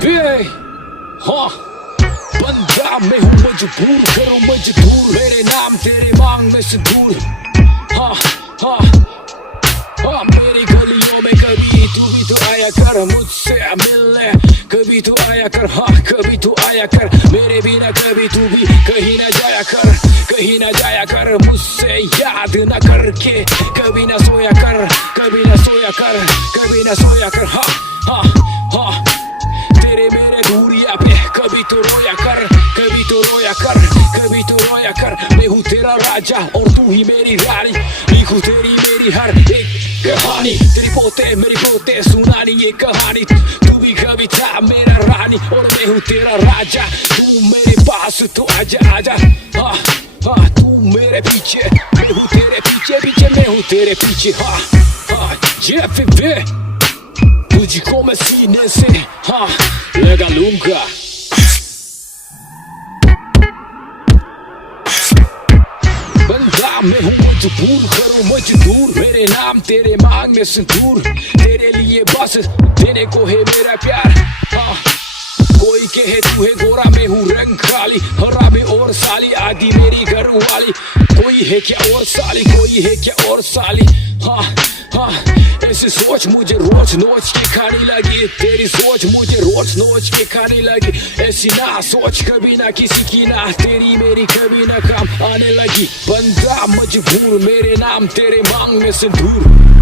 बे हाँ बंदा मैं हूँ मजबूर, करो मजदूर, मेरे नाम तेरे मांग में सिंदूर। हाँ हाँ हाँ मेरी गलियों में कभी तू भी तो आया कर मुझसे मिलने, कभी तो आया कर, हाँ कभी तो आया कर मेरे बिना, कभी तू भी कहीं ना जाया कर, कहीं ना जाया कर मुझसे याद न करके, कभी ना सोया कर, कभी ना सोया कर, कभी ना सोया कर। हाँ हाँ हाँ तेरे मेरे दूरिया पे कभी तो रोया कर, कभी तो रोया कर, कभी तो रोया कर। मैं हूँ तेरा राजा और तू ही मेरी रानी, लिखूं तेरी मेरी हर एक कहानी, तेरी पोते मेरी पोते सुनानी ये कहानी। तू भी कभी था मेरा रानी और मैं हूँ तेरा राजा, तू मेरे पास तो आजा आजा। हाँ हाँ तू मेरे पीछे, मैं हूँ तेरे पीछे पीछे, मैं हूँ तेरे पीछे। हाँ हाँ ये फिर तुझको मैं सीने से हाँ लगा लूंगा। बंदा मैं हूँ मजबूर, करो मजदूर, मेरे नाम तेरे मांग में सिंदूर, तेरे लिए बस देने को है मेरा प्यार। हाँ कोई कहे तू है गोरा, मैं हूँ रंग खाली, हरा में और साली, आदि मेरी घर वाली। कोई है क्या और साली, कोई है क्या और साली। हाँ हाँ ऐसी सोच मुझे रोज नोच के खाने लगी, तेरी सोच मुझे रोज नोच के खाने लगी। ऐसी ना सोच कभी ना किसी की, ना तेरी मेरी कभी ना काम आने लगी। बंदा मजबूर, मेरे नाम तेरे मांग में सिंदूर।